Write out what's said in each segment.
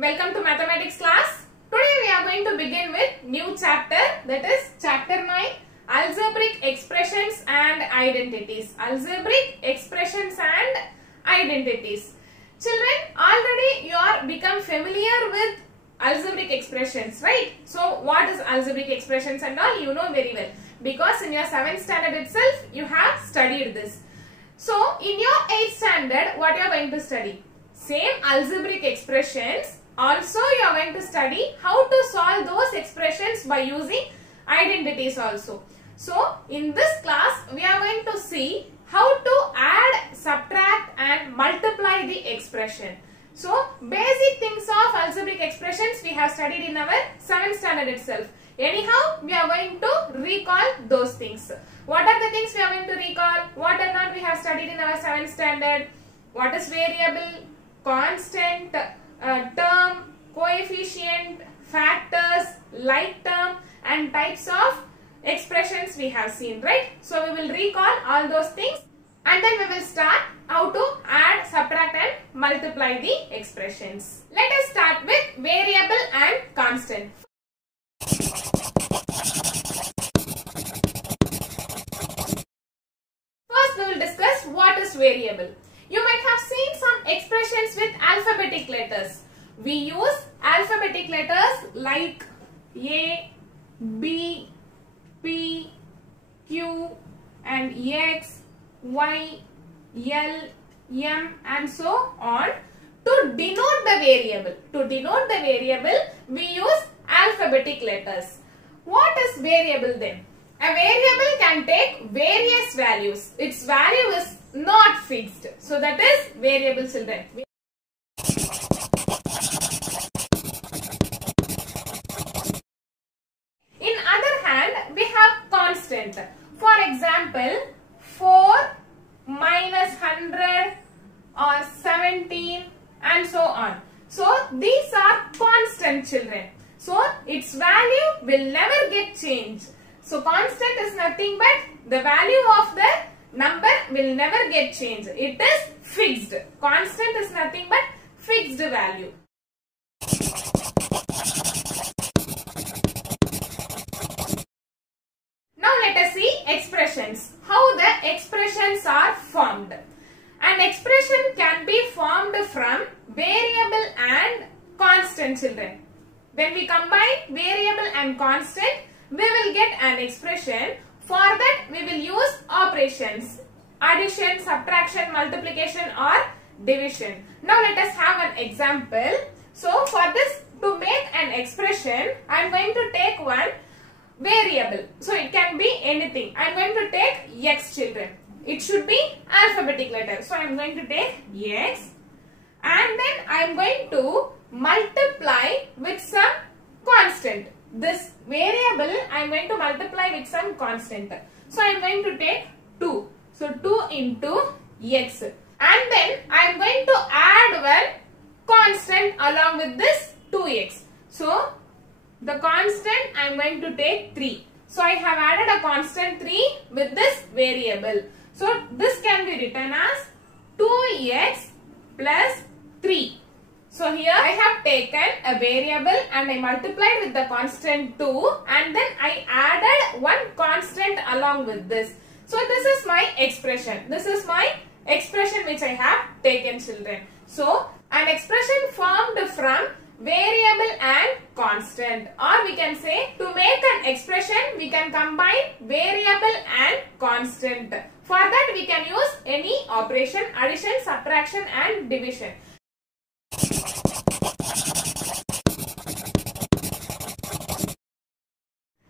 Welcome to mathematics class. Today we are going to begin with new chapter, that is chapter 9, Algebraic expressions and identities. Algebraic expressions and identities. Children, already you are become familiar with algebraic expressions, right? So what is algebraic expressions and all you know very well, because in your 7th standard itself you have studied this. So in your 8th standard, what you are going to study? Same algebraic expressions. Also you are going to study how to solve those expressions by using identities also. So in this class we are going to see how to add, subtract and multiply the expression. So basic things of algebraic expressions we have studied in our 7th standard itself. Anyhow, we are going to recall those things. What are the things we are going to recall? What are not we have studied in our 7th standard? What is variable, constant, term, coefficient, factors, like term and types of expressions we have seen, right? So we will recall all those things and then we will start how to add, subtract and multiply the expressions. Let us start with variable and constant. First we will discuss what is variable. You might have seen some expressions with alphabetic letters. We use alphabetic letters like A, B, P, Q and X, Y, L, M and so on to denote the variable. To denote the variable, we use alphabetic letters. What is variable then? A variable can take various values. Its value is not fixed. So that is variable, children. In other hand, we have constant. For example, 4 minus 100 or 17 and so on. So these are constant, children. So its value will never get changed. So constant is nothing but the value of the number will never get changed. It is fixed. Constant is nothing but fixed value. Now let us see expressions. How the expressions are formed. An expression can be formed from variable and constant, children. When we combine variable and constant, we will get an expression. For that, we will use operations. Addition, subtraction, multiplication or division. Now let us have an example. So for this, to make an expression, I am going to take one variable. So it can be anything. I am going to take X, children. It should be alphabetic letter. So I am going to take X and then I am going to multiply with some constant. This variable I am going to multiply with some constant. So I am going to take 2. So 2 into X. And then I am going to add one constant along with this 2X. So the constant I am going to take 3. So I have added a constant 3 with this variable. So this can be written as 2X plus 3. So here I have taken a variable and I multiplied with the constant 2 and then I added one constant along with this. So this is my expression. This is my expression which I have taken, children. So an expression formed from variable and constant, or we can say to make an expression we can combine variable and constant. For that we can use any operation, addition, subtraction and division.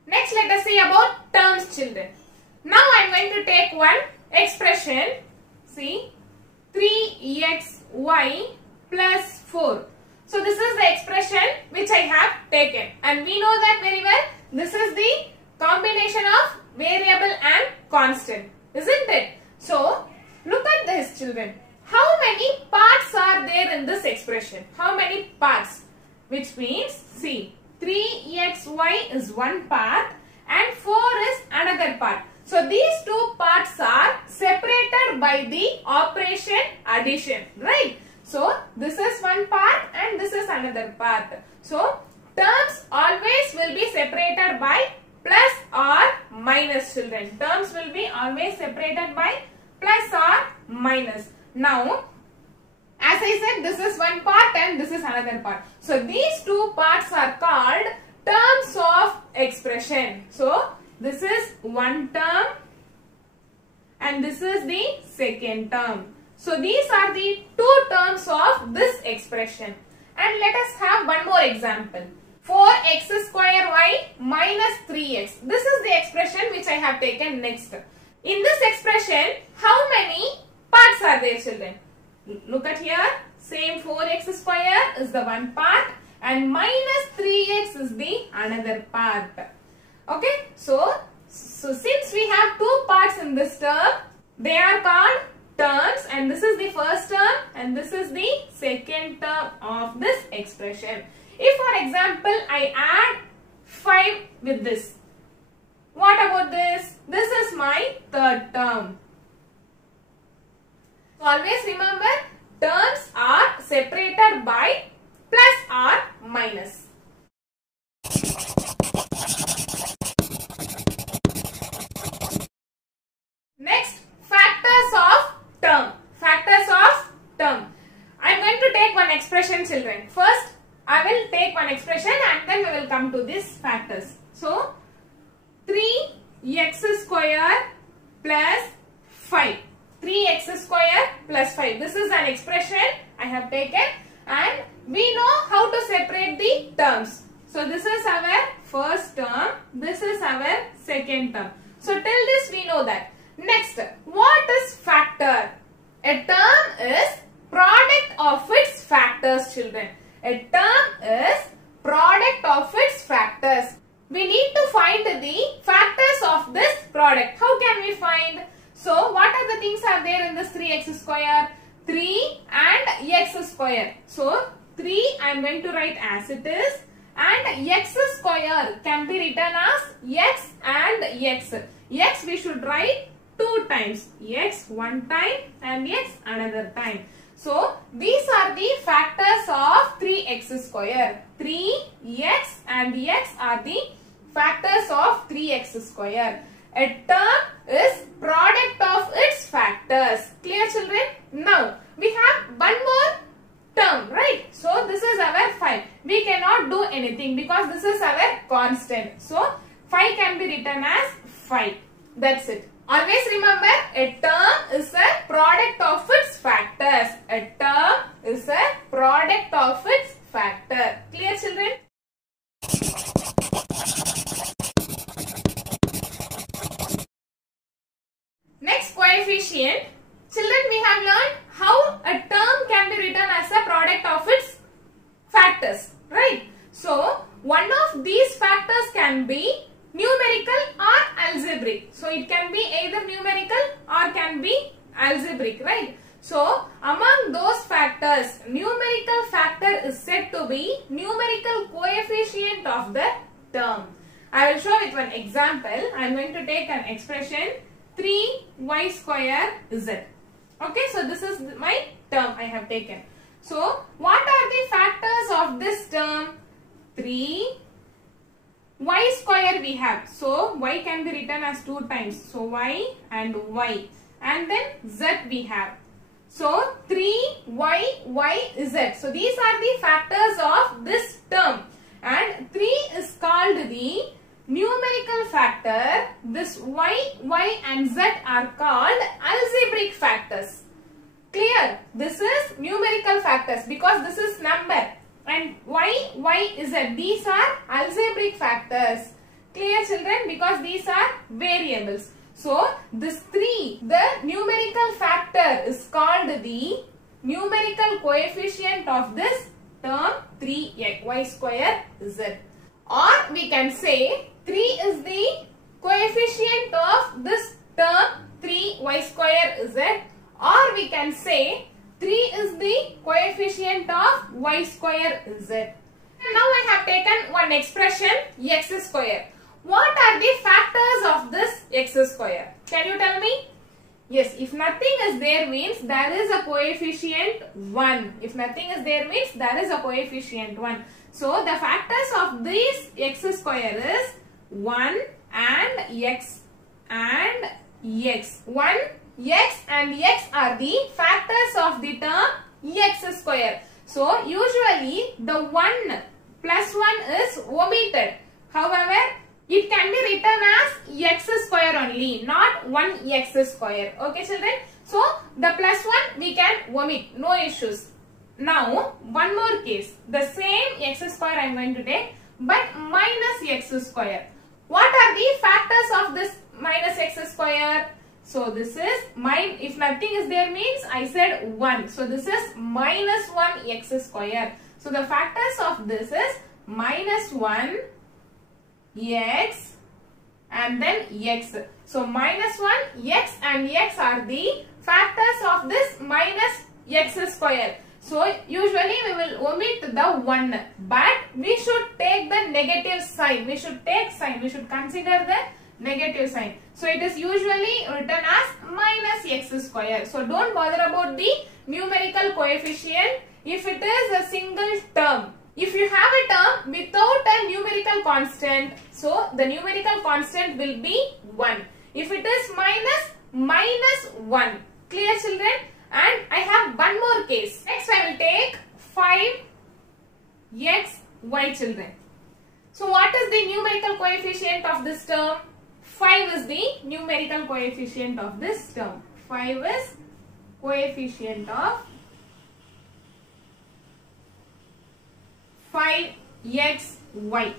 Next let us see about terms, children. Now I am going to take one expression. See, 3xy plus 4. So this is the expression which I have taken and we know that very well. This is the combination of variable and constant, isn't it? So look at this, children. How many parts are there in this expression? How many parts? Which means, see, 3xy is one part and 4 is another part. So these two parts are separated by the operation addition, right? So this is one part and this is another part. So terms always will be separated by plus or minus, children. Terms will be always separated by plus or minus. Now, as I said, this is one part and this is another part. So these two parts are called terms of expression. So this is one term and this is the second term. So these are the two terms of this expression. And let us have one more example. 4x square y minus 3x. This is the expression which I have taken next. In this expression, how many parts are there, children? Look at here. Same 4x square is the one part and minus 3x is the another part. Okay. So since we have two parts in this term, they are called terms, and this is the first term and this is the second term of this expression. If for example I add 5 with this, what about this? This is my third term. So always remember, terms are separated by plus or minus. Next, factors of term. Factors of term. I am going to take one expression, children. First, I will take one expression and then we will come to these factors. So, 3x square plus 5. 3x square plus 5. This is an expression I have taken and we know how to separate the terms. So, this is our first term. This is our second term. So, till this we know that. Next, what is factor? A term is product of its factors, children. A term is product of its factors. We need to find the factors of this product. How can we find? So, what are the things are there in this 3x square? 3 and x square. So, 3 I am going to write as it is and x square can be written as x and x. X we should write 2 times. X one time and x another time. So, these are the factors of 3x square. 3x and x are the factors of 3x square. A term is product of its factors. Clear, children? Now, we have one more term, right? So, this is our 5. We cannot do anything because this is our constant. So, 5 can be written as 5. That's it. Always remember, a term is a product of its factors. A term is a product of its factor. Clear, children? Next, coefficient. Children, we have learned how a term can be written as a product of its factors, right? So, one of these factors can be numerical or algebraic. So, it can be either numerical or can be algebraic, right? So, among those factors, numerical factor is said to be numerical coefficient of the term. I will show with one example. I am going to take an expression 3y square z. Okay, so this is my term I have taken. So, what are the factors of this term? 3 y square we have. So, y can be written as 2 times. So, y and y. And then z we have. So, 3y, y, z. So, these are the factors of this term. And 3 is called the numerical factor. This y, y and z are called algebraic factors. Clear? This is numerical factors because this is number. And y, y, z. These are algebraic factors. Clear, children? Because these are variables. So, this 3, the numerical factor is called the numerical coefficient of this term 3y square z. Or we can say 3 is the coefficient of this term 3y square z. Or we can say 3 is the coefficient of y square z. And now I have taken one expression x square. What are the factors of this x square? Can you tell me? Yes, if nothing is there means there is a coefficient 1. If nothing is there means there is a coefficient 1. So the factors of this x square is 1 and x and x. 1, x and x are the factors of the term x square. So usually the 1 plus 1 is omitted. However, it can be written as x square only, not 1x square. Okay children? So the plus 1 we can omit, no issues. Now one more case, the same x square I am going to take, but minus x square. What are the factors of this minus x square? So this is if nothing is there means I said 1. So this is minus 1x square. So the factors of this is minus 1 x and then x. So minus 1 x and x are the factors of this minus x square. So usually we will omit the 1, but we should take the negative sign. We should consider the negative sign. So it is usually written as minus x square. So don't bother about the numerical coefficient if it is a single term. If you have a term without a numerical constant, so the numerical constant will be 1. If it is minus 1. Clear children? And I have one more case. Next I will take 5xy children. So what is the numerical coefficient of this term? 5 is the numerical coefficient of this term. 5 is coefficient of 5xy.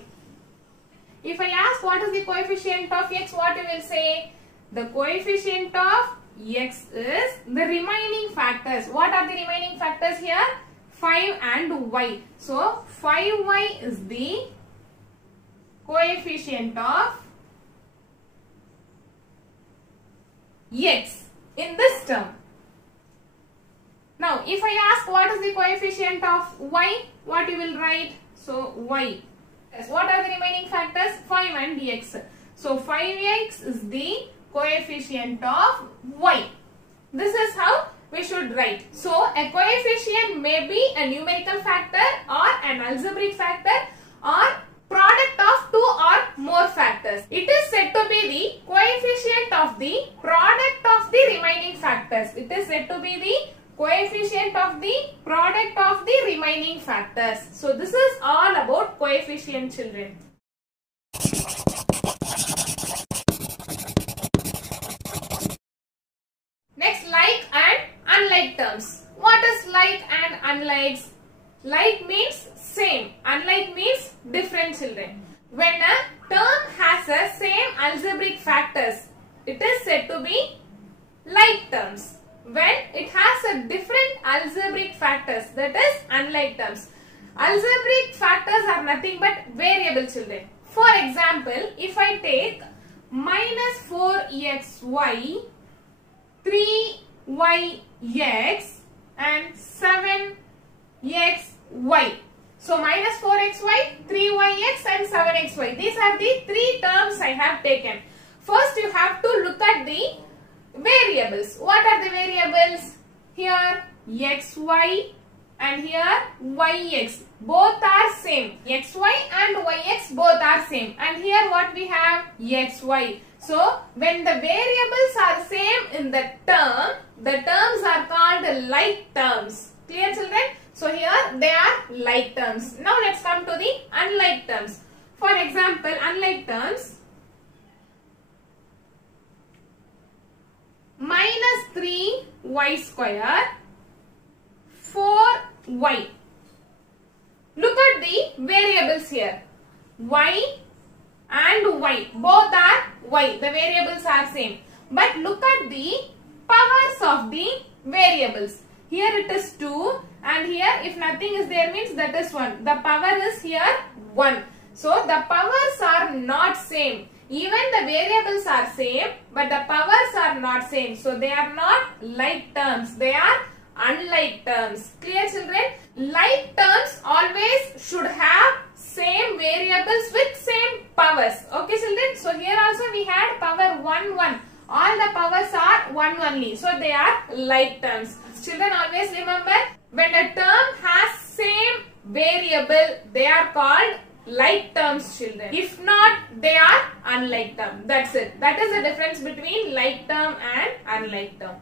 If I ask what is the coefficient of x, what you will say? The coefficient of x is the remaining factors. What are the remaining factors here? 5 and y. So 5y is the coefficient of x in this term. Now if I ask what is the coefficient of y, what you will write? So y. Yes, what are the remaining factors? 5 and x. So 5x is the coefficient of y. This is how we should write. So a coefficient may be a numerical factor or an algebraic factor or product of two or more factors. It is said to be the coefficient of the product of the remaining factors. It is said to be the coefficient of the product of the remaining factors. So this is all about coefficient children. Next, like and unlike terms. What is like and unlike? Like means same, unlike means different children. When a term has a same algebraic factors, it is said to be like terms. When it has a different algebraic factors, that is unlike terms. Algebraic factors are nothing but variable children. For example, if I take minus 4xy, 3yx and 7xy. So minus 4xy, 3yx and 7xy. These are the three terms I have taken. First you have to look at the variables. What are the variables? Here xy and here yx. Both are same. Xy and yx both are same. And here what we have? Xy. So when the variables are same in the terms are called like terms. Clear children? So here they are like terms. Now let's come to the unlike terms. For example, unlike terms, minus 3y square, 4y. Look at the variables here. Y and y. Both are y. The variables are same. But look at the powers of the variables. Here it is 2 and here if nothing is there means that is 1. The power is here 1. So the powers are not same. Even the variables are same but the powers are not same. So they are not like terms. They are unlike terms. Clear children? Like terms always should have same variables with same powers. Okay children? So here also we had power 1, 1. All the powers are 1 only. they are like terms. Children, always remember, when a term has same variable, they are called like terms, children. If not, they are unlike term. That's it. That is the difference between like term and unlike term.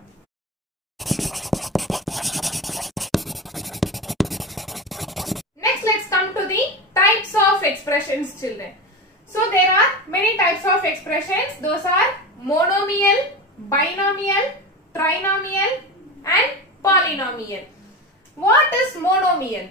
Next, let's come to the types of expressions, children. So there are many types of expressions. Those are monomial, binomial, trinomial and polynomial. What is monomial?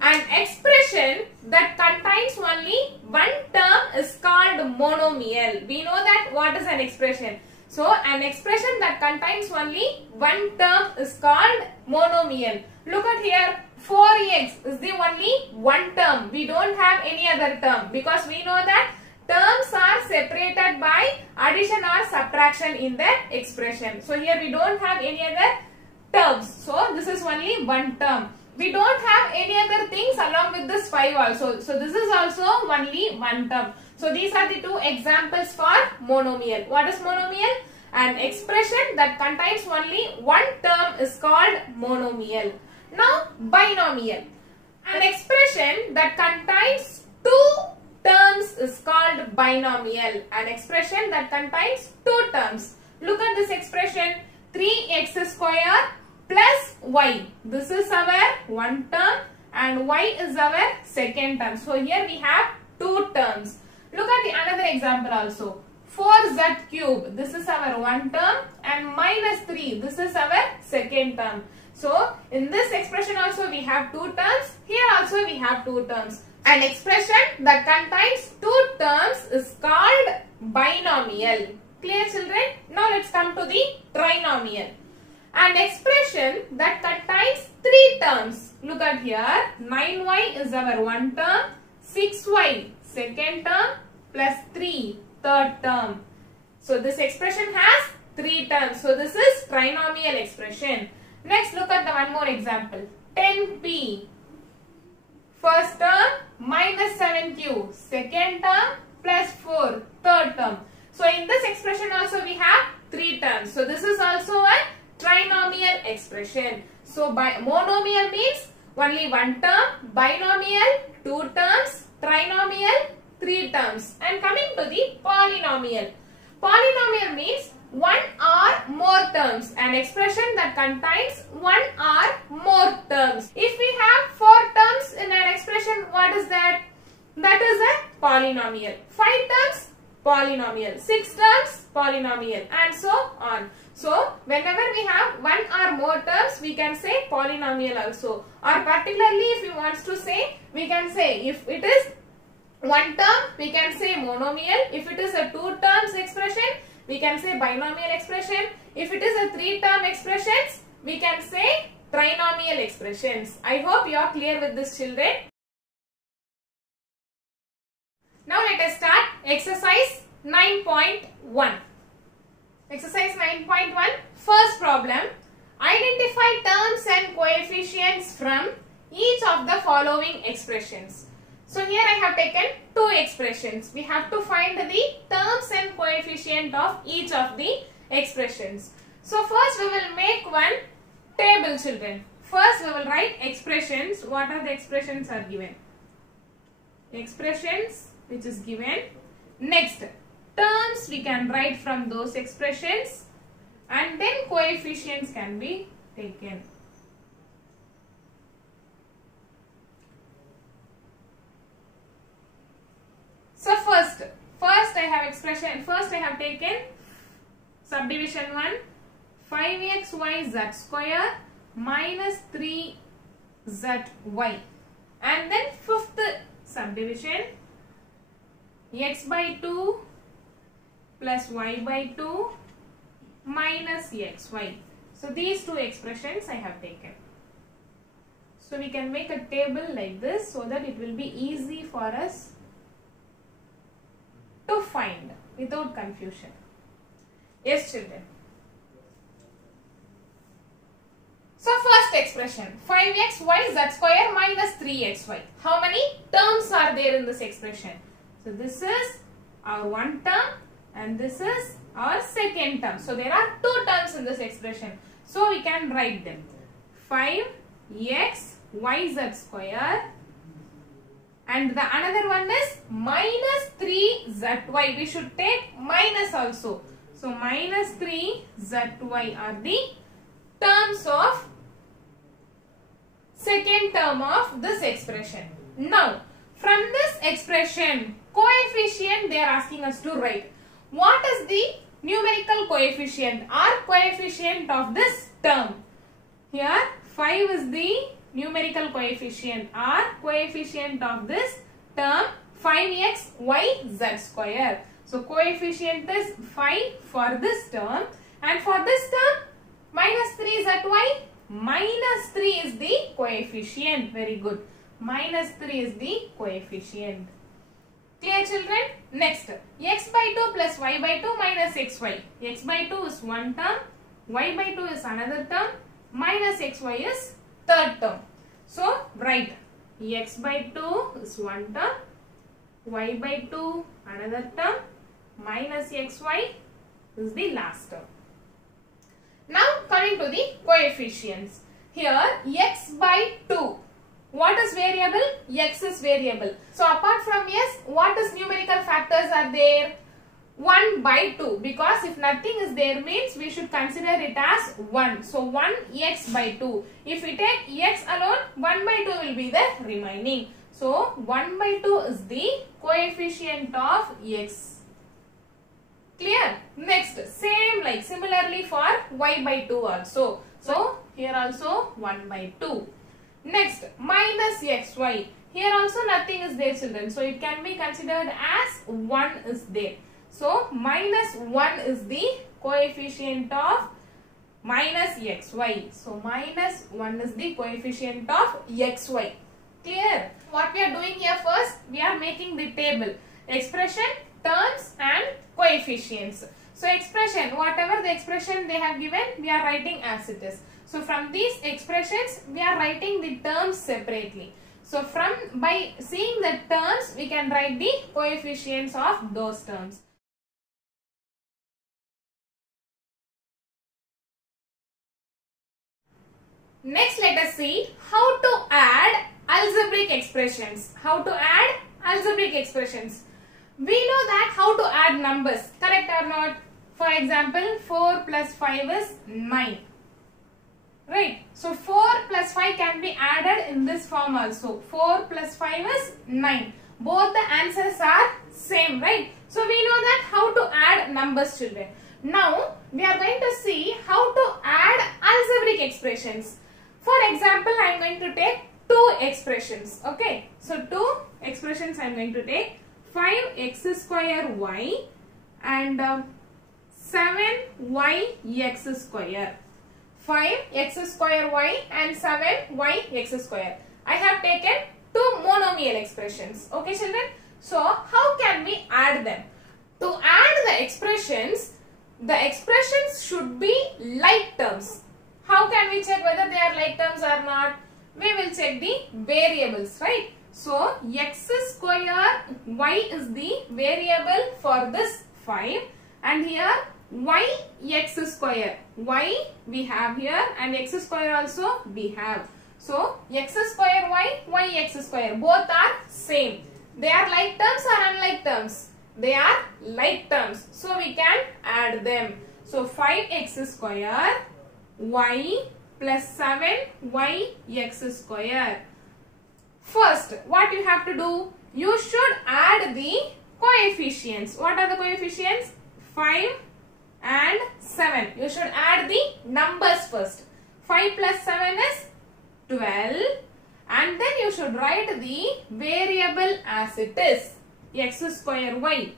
An expression that contains only one term is called monomial. We know that what is an expression. So an expression that contains only one term is called monomial. Look at here, 4x is the only one term. We don't have any other term because we know that terms are separated by addition or subtraction in the expression. So here we don't have any other terms. So this is only one term. We don't have any other things along with this 5 also. So this is also only one term. So these are the two examples for monomial. What is monomial? An expression that contains only one term is called monomial. Now binomial. An expression that contains two terms is called binomial. An expression that contains two terms. Look at this expression, 3x square plus y. This is our one term and y is our second term. So here we have two terms. Look at the another example also. 4z cube. This is our one term and minus 3. This is our second term. So in this expression also we have two terms. Here also we have two terms. An expression that contains two terms is called binomial. Clear, children? Now let's come to the trinomial. An expression that contains three terms. Look at here. 9y is our one term. 6y second term plus 3 third term. So this expression has three terms. So this is trinomial expression. Next, look at the one more example. 10p first term minus 7q second term plus 4 third term. So in this expression also we have three terms. So this is also a trinomial expression. So monomial means only one term, binomial two terms, trinomial three terms. And coming to the polynomial. Polynomial means one or more terms. An expression that contains one or more terms. If we have four terms in an expression, what is that? That is a polynomial. 5 terms, polynomial. 6 terms, polynomial, and so on. So whenever we have one or more terms, we can say polynomial also. Or particularly if we want to say, we can say if it is one term, we can say monomial. If it is a two terms expression, we can say binomial expression. If it is a three term expressions, we can say trinomial expressions. I hope you are clear with this, children. Now let us start exercise 9.1. Exercise 9.1. First problem. Identify terms and coefficients from each of the following expressions. So here I have taken two expressions. We have to find the terms and coefficient of each of the expressions. So first we will make one table, children. First we will write expressions. What are the expressions are given? Expressions which is given. Next, terms we can write from those expressions, and then coefficients can be taken. So first I have expression. First I have taken subdivision 1, 5xy z square minus 3zy, and then fifth subdivision, x by 2 plus y by 2 minus xy. So these two expressions I have taken. So we can make a table like this so that it will be easy for us to find without confusion. Yes, children. So first expression, 5xy z square minus 3xy. How many terms are there in this expression? So this is our one term and this is our second term. So there are two terms in this expression. So we can write them. 5x yz square, and the another one is minus 3zy. We should take minus also. So minus 3zy are the terms of second term of this expression. Now from this expression, coefficient they are asking us to write. What is the numerical coefficient or coefficient of this term? Here 5 is the numerical coefficient or coefficient of this term 5x yz square. So coefficient is 5 for this term, and for this term minus 3zy, minus 3 is the coefficient. Very good. Minus 3 is the coefficient. Clear, children? Next, x by 2 plus y by 2 minus xy. X by 2 is one term, y by 2 is another term, minus xy is third term. So write x by 2 is one term, y by 2 another term, minus xy is the last term. Now coming to the coefficients. Here x by 2. What is variable? X is variable. So apart from s, what is numerical factors are there? 1 by 2, because if nothing is there means we should consider it as 1. So 1 x by 2. If we take x alone, 1 by 2 will be the remaining. So 1 by 2 is the coefficient of x. Clear? Next, same like similarly for y by 2 also. So here also 1 by 2. Next, minus xy. Here also nothing is there, children. So it can be considered as 1 is there. So minus 1 is the coefficient of minus xy. So minus 1 is the coefficient of xy. Clear? What we are doing here first, we are making the table. Expression, terms and coefficients. So expression, whatever the expression they have given, we are writing as it is. So from these expressions, we are writing the terms separately. So by seeing the terms, we can write the coefficients of those terms. Next, let us see how to add algebraic expressions. How to add algebraic expressions. We know that how to add numbers, correct or not? For example, 4 plus 5 is 9. Right? So 4 plus 5 can be added in this form also. 4 plus 5 is 9. Both the answers are same, right? So we know that how to add numbers, children. Now we are going to see how to add algebraic expressions. For example, I am going to take two expressions. Okay. So two expressions I am going to take. 5x square y and 7yx square. 5x square y and 7yx square. I have taken two monomial expressions. Okay, children. So how can we add them? To add the expressions should be like terms. How can we check whether they are like terms or not? We will check the variables, right? So x square y is the variable for this 5, and here yx square, y we have here and x square also we have. So x square y, yx square, both are same. They are like terms or unlike terms? They are like terms. So we can add them. So 5x square y plus 7yx square. First, what you have to do? You should add the coefficients. What are the coefficients? 5 and 7. You should add the numbers first. 5 plus 7 is 12. And then you should write the variable as it is. X square y.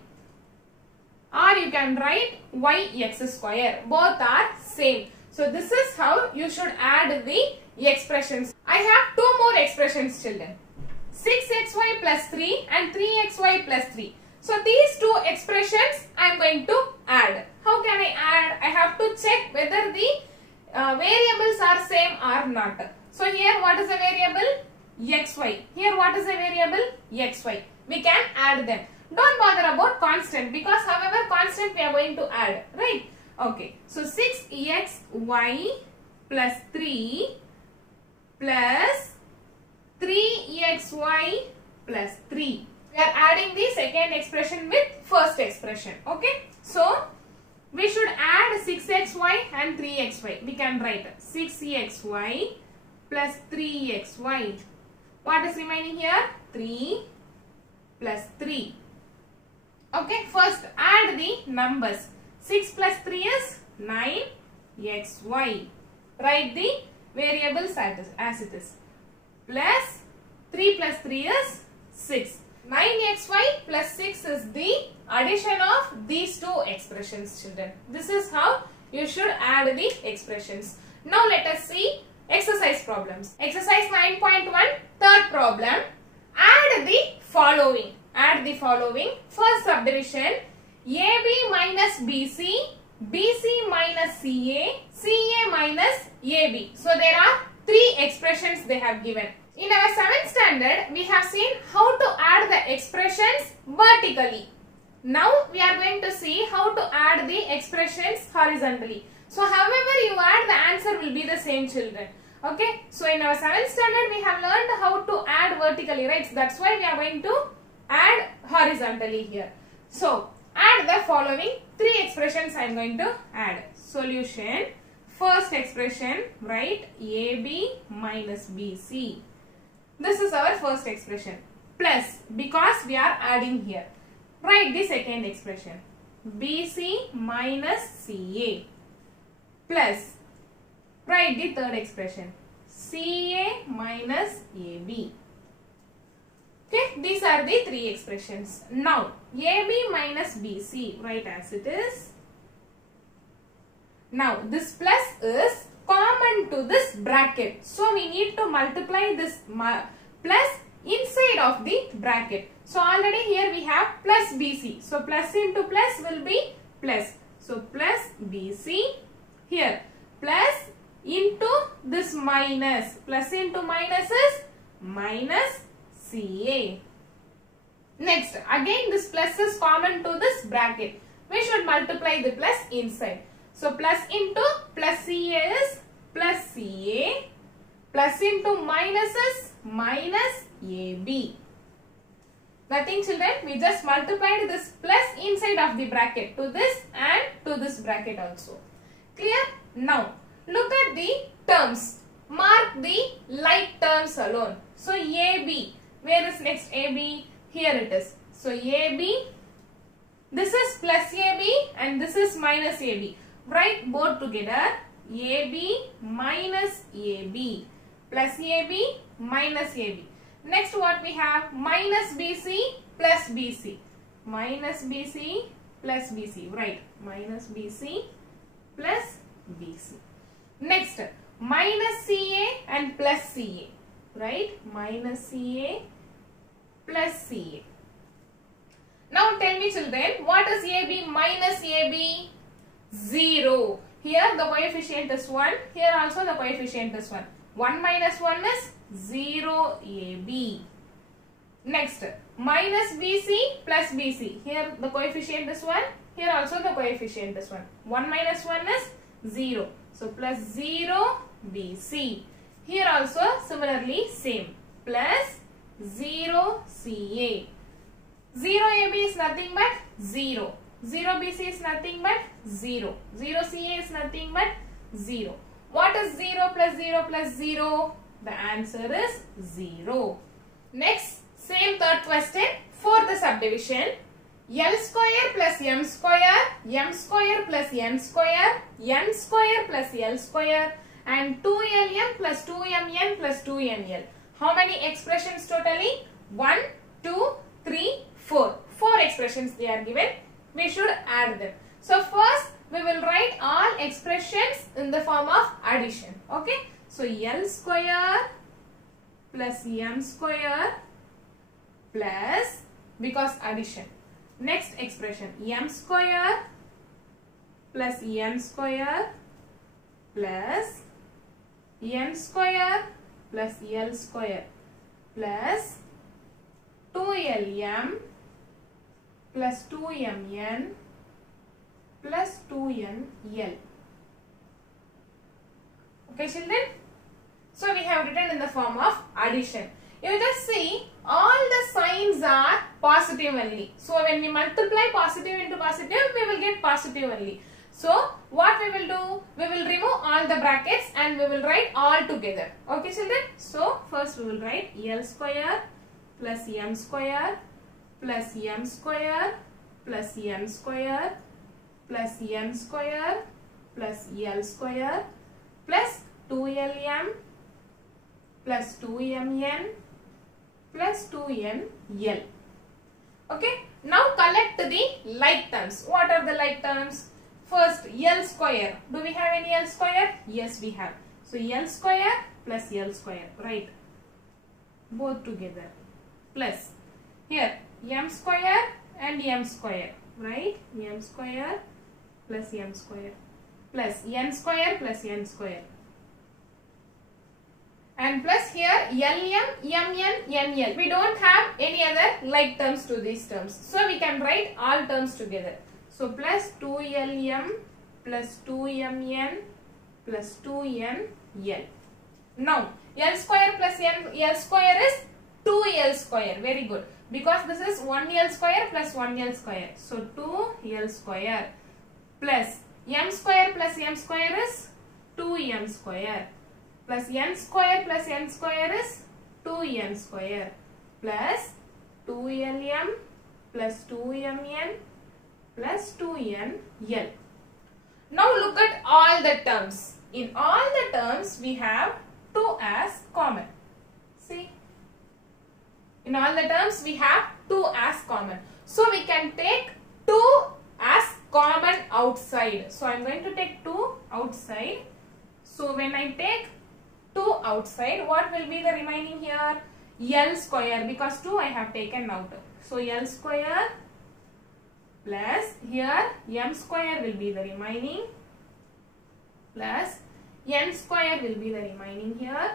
Or you can write yx square. Both are same. So this is how you should add the expressions. I have two more expressions, children. 6xy plus 3 and 3xy plus 3. So these two expressions I am going to add. How can I add? I have to check whether the variables are same or not. So here what is the variable? xy. Here what is the variable? xy. We can add them. Don't bother about constant because however constant we are going to add, right? Okay, so 6xy plus 3 plus 3xy plus 3. We are adding the second expression with first expression. Okay, so we should add 6xy and 3xy. We can write 6xy plus 3xy. What is remaining here? 3 plus 3. Okay, first add the numbers. 6 plus 3 is 9xy. Write the variables as it is. Plus 3 plus 3 is 6. 9xy plus 6 is the addition of these two expressions, children. This is how you should add the expressions. Now let us see exercise problems. Exercise 9.1, third problem. Add the following. Add the following. First subdivision, AB minus BC, BC minus CA, CA minus AB. So there are three expressions they have given. In our 7th standard, we have seen how to add the expressions vertically. Now we are going to see how to add the expressions horizontally. So however you add, the answer will be the same, children. Okay, so in our 7th standard, we have learned how to add vertically, right? So that's why we are going to add horizontally here. So add the following three expressions I am going to add. Solution. First expression, write AB minus BC. This is our first expression. Plus, because we are adding here. Write the second expression. BC minus CA. Plus, write the third expression. CA minus AB. Okay, these are the three expressions. Now, AB minus BC, write as it is. Now, this plus is common to this bracket. So, we need to multiply this plus inside of the bracket. So, already here we have plus BC. So, plus into plus will be plus. So, plus BC. Here, plus into this minus. Plus into minus is minus CA. Next, again this plus is common to this bracket. We should multiply the plus inside. So, plus into plus CA is plus CA. Plus into minus is minus AB. Nothing, children. We just multiplied this plus inside of the bracket to this and to this bracket also. Clear? Now, look at the terms. Mark the light terms alone. So, AB. Where is next AB? Here it is. So, AB. This is plus AB and this is minus AB. Write both together. AB minus AB. Plus AB minus AB. Next what we have? Minus BC plus BC. Minus BC plus BC. Right. Minus BC plus BC. Next, minus CA and plus CA. Right. Minus CA plus CA. Now tell me, children, what is AB minus AB? 0. Here the coefficient is 1. Here also the coefficient is 1. 1 minus 1 is 0 AB. Next, minus BC plus BC. Here the coefficient is 1. Here also the coefficient is 1. 1 minus 1 is 0. So, plus 0 BC. Here also similarly same. Plus 0 CA. 0 AB is nothing but 0. 0 BC is nothing but 0. 0 CA is nothing but 0. What is 0 plus 0 plus 0? The answer is 0. Next, same third question. Fourth subdivision. L square plus m square plus n square plus L square and 2LM plus 2MN plus 2ML. How many expressions totally? 1, 2, 3, 4. 4 expressions they are given. We should add them. So first we will write all expressions in the form of addition. Okay. So L square plus m square plus, because addition. Next expression, m square plus n square plus n square plus L square plus 2LM plus 2mn plus 2nl. Okay children? So we have written in the form of addition. You just see all the signs are positive only. So when we multiply positive into positive, we will get positive only. So what we will do? We will remove all the brackets and we will write all together. Okay children? So first we will write L square plus M square plus M square plus N square plus M square plus L square plus 2LM plus 2MN plus 2NL. Okay. Now collect the like terms. What are the like terms? First L square. Do we have any L square? Yes, we have. So L square plus L square. Right. Both together. Plus here M square and M square. Right. M square plus M square plus N square plus N square. And plus here LM, MN, NL. We don't have any other like terms to these terms. So we can write all terms together. So plus 2LM plus 2MN plus 2NL. Now L square plus L square is 2L square. Very good. Because this is 1L square plus 1L square. So 2L square plus M square plus M square is 2M square. Plus N square plus N square is 2N square plus 2LM plus 2MN plus 2NL. Now look at all the terms. In all the terms we have 2 as common. See? In all the terms we have 2 as common. So we can take 2 as common outside. So I am going to take 2 outside. So when I take 2 outside, what will be the remaining here? L square, because 2 I have taken out. So L square plus here M square will be the remaining plus N square will be the remaining here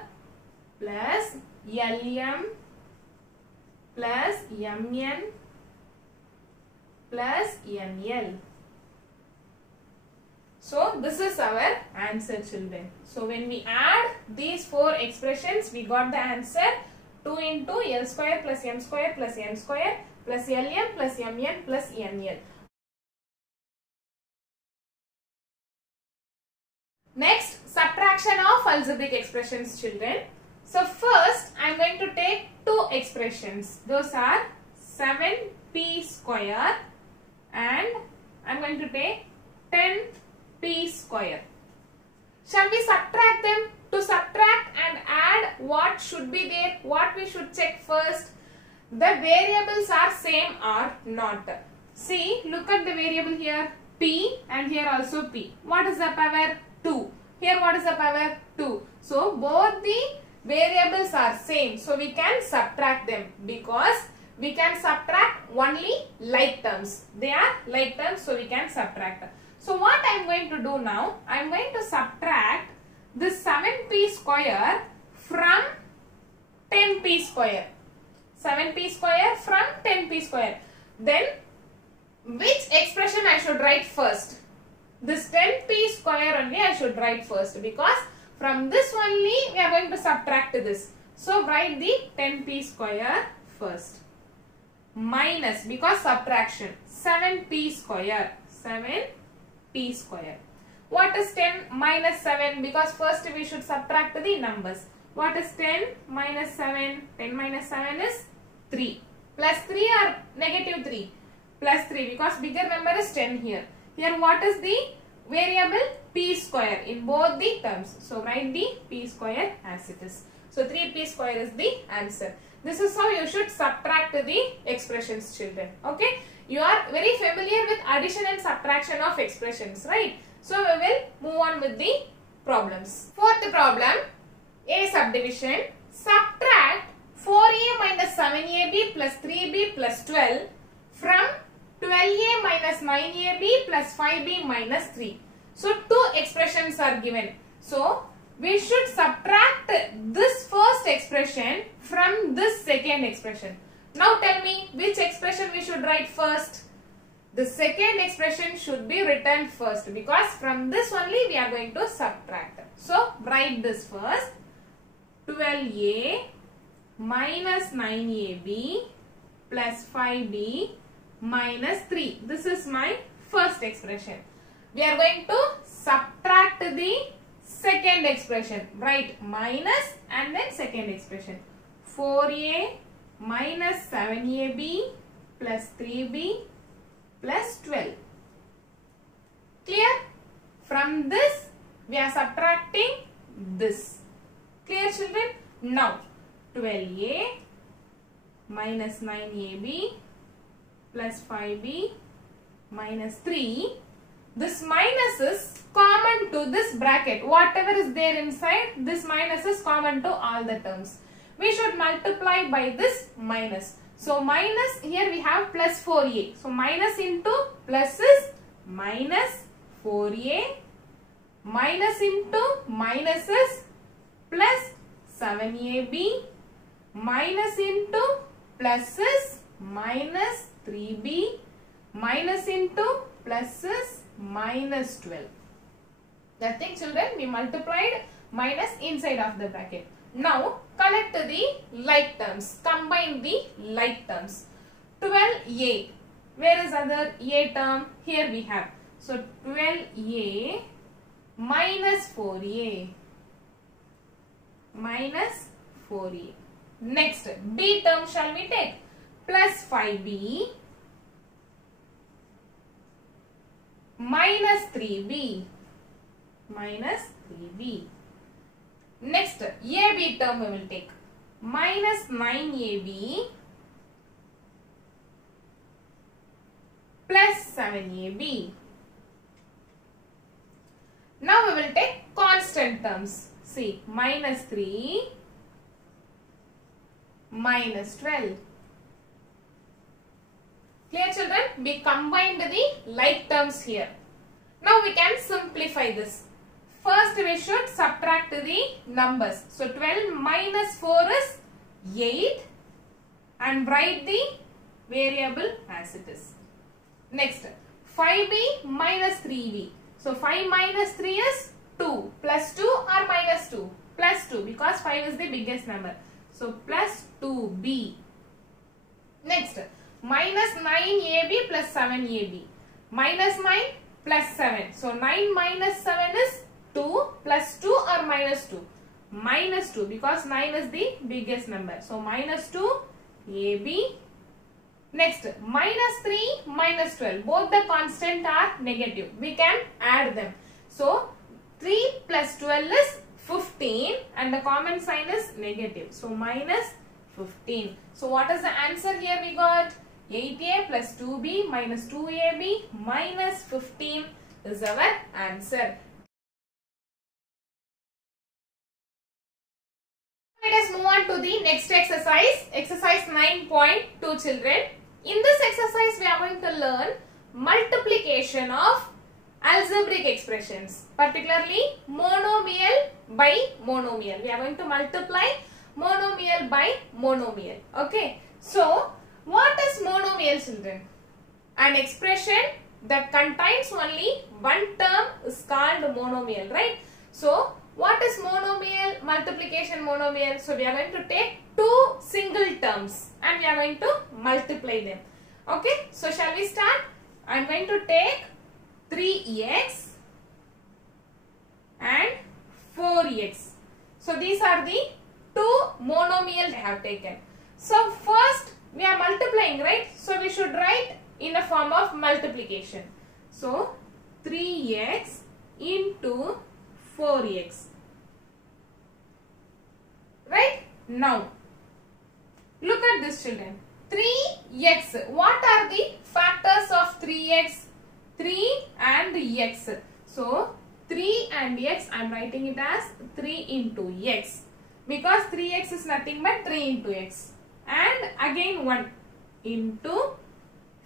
plus LM plus MN plus NL. So this is our answer children. So when we add these 4 expressions, we got the answer 2 into L square plus M square plus N square plus LM plus MN plus NL. Next, subtraction of algebraic expressions children. So first I am going to take 2 expressions. Those are 7p square and I am going to take 10p square. Shall we subtract them? To subtract and add, what should be there? What we should check first? The variables are same or not. See, look at the variable here p and here also p. What is the power? 2. Here what is the power? 2. So both the variables are same. So we can subtract them because we can subtract only like terms. They are like terms, so we can subtract. So what I am going to do now, I am going to subtract this 7p square from 10p square. 7p square from 10p square. Then which expression I should write first? This 10p square only I should write first, because from this only we are going to subtract this. So write the 10p square first. Minus, because subtraction, 7p square. 7p square. What is 10 minus 7? Because first we should subtract the numbers. What is 10 minus 7? 10 minus 7 is 3. Plus 3 or negative 3? Plus 3, because bigger number is 10 here. Here what is the variable? P square in both the terms. So write the p square as it is. So 3p square is the answer. This is how you should subtract the expressions children. Okay. You are very familiar with addition and subtraction of expressions, right? So we will move on with the problems. Fourth problem, A subdivision. Subtract 4a minus 7ab plus 3b plus 12 from 12a minus 9ab plus 5b minus 3. So 2 expressions are given. So we should subtract this first expression from this second expression. Now tell me which expression we should write first. The second expression should be written first because from this only we are going to subtract. So write this first. 12a minus 9ab plus 5b minus 3. This is my first expression. We are going to subtract the second expression. Write minus and then second expression. 4a minus 7ab plus 3b plus 12. Clear? From this we are subtracting this. Clear, children? Now 12a minus 9ab plus 5b minus 3. This minus is common to this bracket. Whatever is there inside, this minus is common to all the terms. We should multiply by this minus. So minus, here we have plus 4a. So minus into plus is minus 4a. Minus into minus is plus 7ab. Minus into plus is minus 3b. Minus into plus is minus 12. Nothing, children. We multiplied minus inside of the bracket. Now collect the like terms. Combine the like terms. 12a. Where is other a term? Here we have. So 12a minus 4a. Minus 4a. Next, b term shall we take? Plus 5b minus 3b. Minus 3b. Next, AB term we will take. Minus 9AB plus 7AB. Now we will take constant terms. See, minus 3 minus 12. Clear, children? We combined the like terms here. Now we can simplify this. First we should subtract the numbers. So 12 minus 4 is 8 and write the variable as it is. Next, 5b minus 3b. So 5 minus 3 is 2. Plus 2 or minus 2? Plus 2 because 5 is the biggest number. So plus 2b. Next, minus 9ab plus 7ab. Minus 9 plus 7. So 9 minus 7 is 2 plus 2 or minus 2? Minus 2 because 9 is the biggest number. So minus 2 AB. Next, minus 3 minus 12. Both the constant are negative. We can add them. So 3 plus 12 is 15 and the common sign is negative. So minus 15. So what is the answer here we got? 8a plus 2b minus 2ab minus 15 is our answer. Let us move on to the next exercise. Exercise 9.2, children. In this exercise, we are going to learn multiplication of algebraic expressions, particularly monomial by monomial. We are going to multiply monomial by monomial. Okay. So, what is monomial, children? An expression that contains only one term is called monomial, right? So, what is monomial? Multiplication monomial. So, we are going to take two single terms and we are going to multiply them. Okay. So, shall we start? I am going to take 3x and 4x. So, these are the two monomials I have taken. So, first we are multiplying, right? So, we should write in a form of multiplication. So, 3x into 4x. Right? Now, look at this, children. 3x. What are the factors of 3x? 3 and x. So, 3 and x, I am writing it as 3 into x. Because 3x is nothing but 3 into x. And again 1 into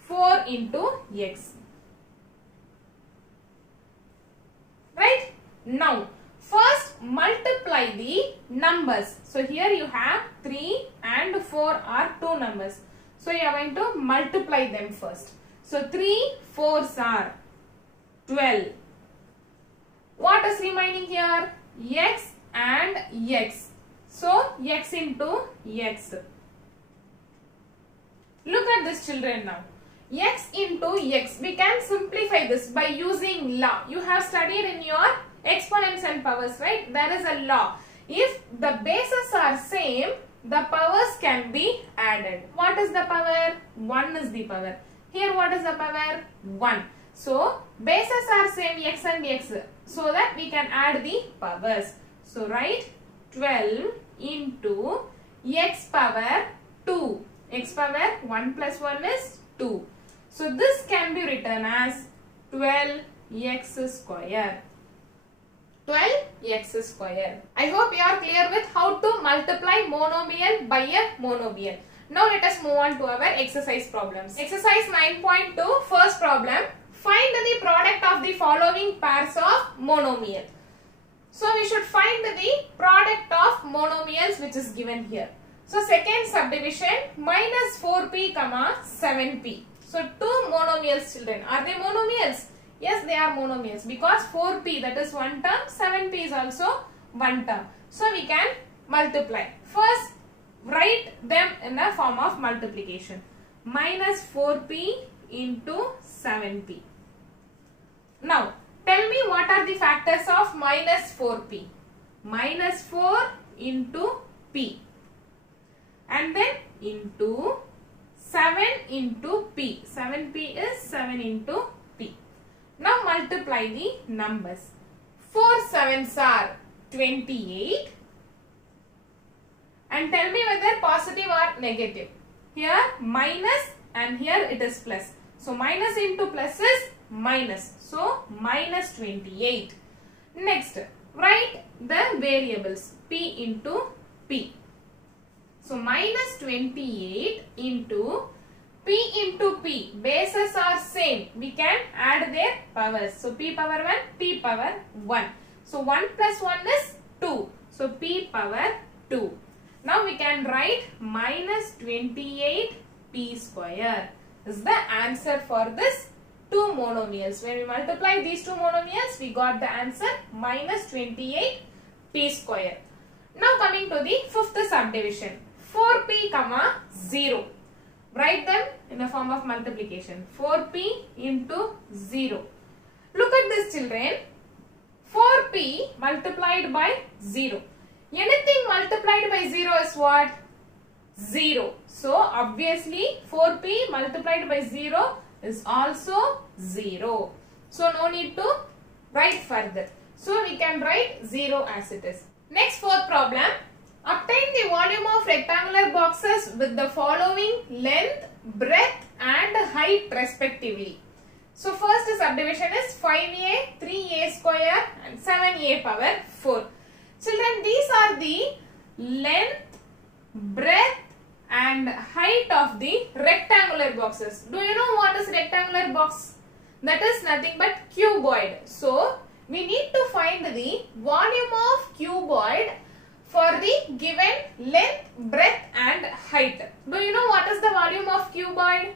4 into x. Right? Now, first multiply the numbers. So, here you have 3 and 4 are two numbers. So, you are going to multiply them first. So 3 4s are 12. What is remaining here? X and x. So x into x. Look at this, children, now. X into x. We can simplify this by using law. You have studied in your exponents and powers, right? There is a law. If the bases are same, the powers can be added. What is the power? 1 is the power. Here what is the power? 1. So bases are same, x and x, so that we can add the powers. So write 12 into x power 2. X power 1 plus 1 is 2. So this can be written as 12x square. 12x square. I hope you are clear with how to multiply monomial by a monomial. Now let us move on to our exercise problems. Exercise 9.2, first problem. Find the product of the following pairs of monomial. So we should find the product of monomials which is given here. So second subdivision, minus 4p comma 7p. So two monomials, children. Are they monomials? Yes, they are monomials because 4p, that is one term, 7p is also one term. So we can multiply. First, write them in the form of multiplication. Minus 4p into 7p. Now, tell me what are the factors of minus 4p. Minus 4 into p. And then into 7 into p. 7p is 7 into p. Now multiply the numbers. 4 7s are 28. And tell me whether positive or negative. Here minus and here it is plus. So minus into plus is minus. So minus 28. Next, write the variables p into p. So minus 28 into p into p. Bases are same. We can add their powers. So p power 1, p power 1. So 1 plus 1 is 2. So p power 2. Now we can write minus 28p square is the answer for this two monomials. When we multiply these two monomials, we got the answer minus 28p square. Now coming to the fifth subdivision, 4p comma 0. Write them in the form of multiplication. 4p into 0. Look at this, children. 4p multiplied by 0. Anything multiplied by 0 is what? 0. So obviously 4p multiplied by 0 is also 0. So no need to write further. So we can write 0 as it is. Next, fourth problem. Obtain the volume of rectangular boxes with the following length, breadth and height respectively. So first subdivision is 5a, 3a square and 7a power 4. Children, these are the length, breadth and height of the rectangular boxes. Do you know what is rectangular box? That is nothing but cuboid. So we need to find the volume of cuboid for the given length, breadth and height. Do you know what is the volume of cuboid?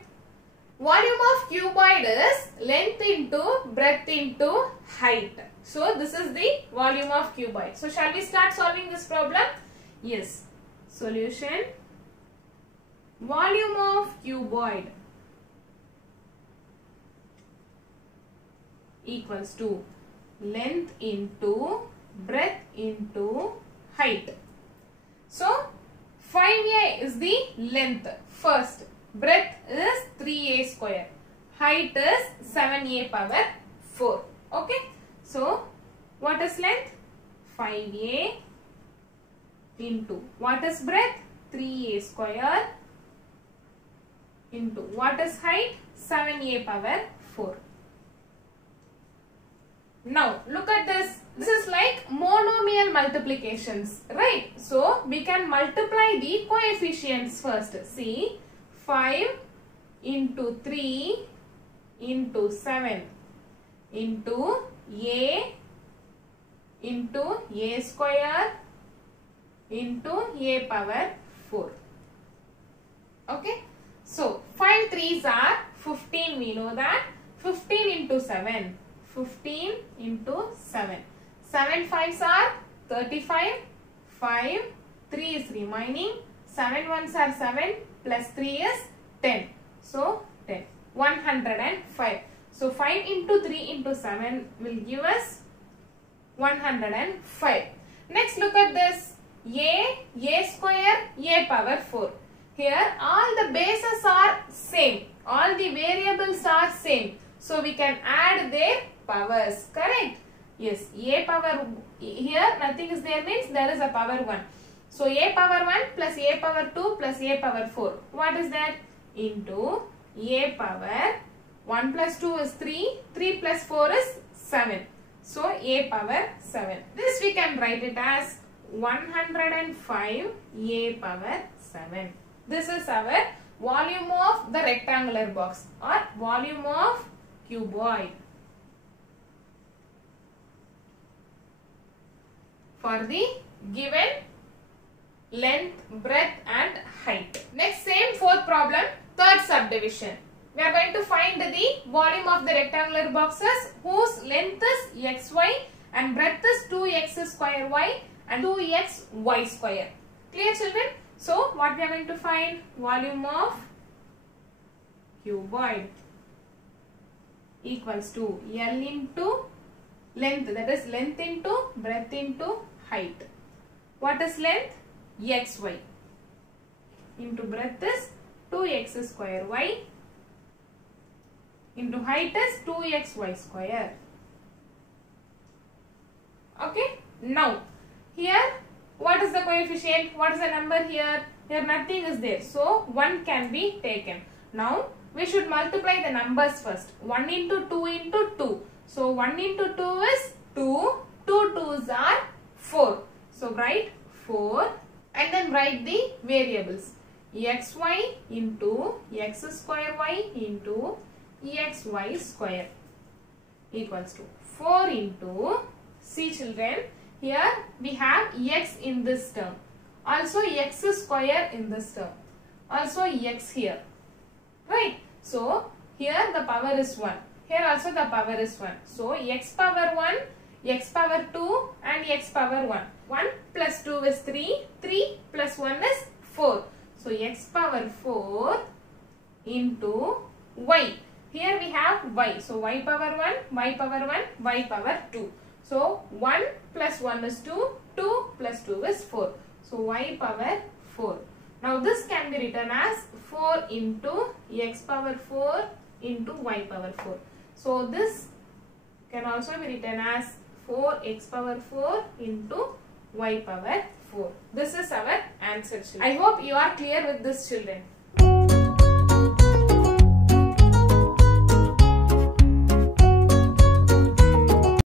Volume of cuboid is length into breadth into height. So this is the volume of cuboid. So shall we start solving this problem? Yes. Solution. Volume of cuboid equals to length into breadth into height. So 5a is the length first. Breadth is 3a square. Height is 7a power 4. Okay. So what is length? 5a into what is breadth? 3a square into what is height? 7a power 4. Now look at this. This is like monomial multiplications, right? So we can multiply the coefficients first. See, 5 into 3 into 7 into a into a square into a power 4. Okay. So 5 3s are 15 15 we know that 15 into 7. 15 into 7. 7 5s are 35. 5. 3 is remaining. 7 ones are 7 plus 3 is 10. So 10. 105. So 5 into 3 into 7 will give us 105. Next look at this. A square, a power 4. Here all the bases are same. All the variables are same. So we can add their powers. Correct? Yes. A power, here nothing is there means there is a power 1. So a power 1 plus a power 2 plus a power 4. What is that? Into a power 1 plus 2 is 3. 3 plus 4 is 7. So a power 7. This we can write it as 105 a power 7. This is our volume of the rectangular box or volume of cuboid. For the given length, breadth and height. Next, same fourth problem, third subdivision. We are going to find the volume of the rectangular boxes whose length is xy and breadth is 2x square y and 2x y square. Clear, children? So, what we are going to find? Volume of cuboid equals to L into length, that is length into breadth into height. What is length? xy into breadth is 2x square y into height is 2xy square. Okay. Now, here what is the coefficient? What is the number here? Here nothing is there. So, 1 can be taken. Now, we should multiply the numbers first. 1 into 2 into 2. So, 1 into 2 is 2. 2 2s are 4. So, write 4 and then write the variables. xy into x square y into xy square equals to 4 into, see children, here we have x in this term, also x square in this term, also x here, right? So here the power is 1, here also the power is 1. So x power 1, x power 2 and x power 1. 1 plus 2 is 3, 3 plus 1 is 4. So x power 4 into y. Here we have y. So y power 1, y power 1, y power 2. So 1 plus 1 is 2, 2 plus 2 is 4. So y power 4. Now this can be written as 4 into x power 4 into y power 4. So this can also be written as 4x power 4 into y power 4. This is our answer, children. I hope you are clear with this, children.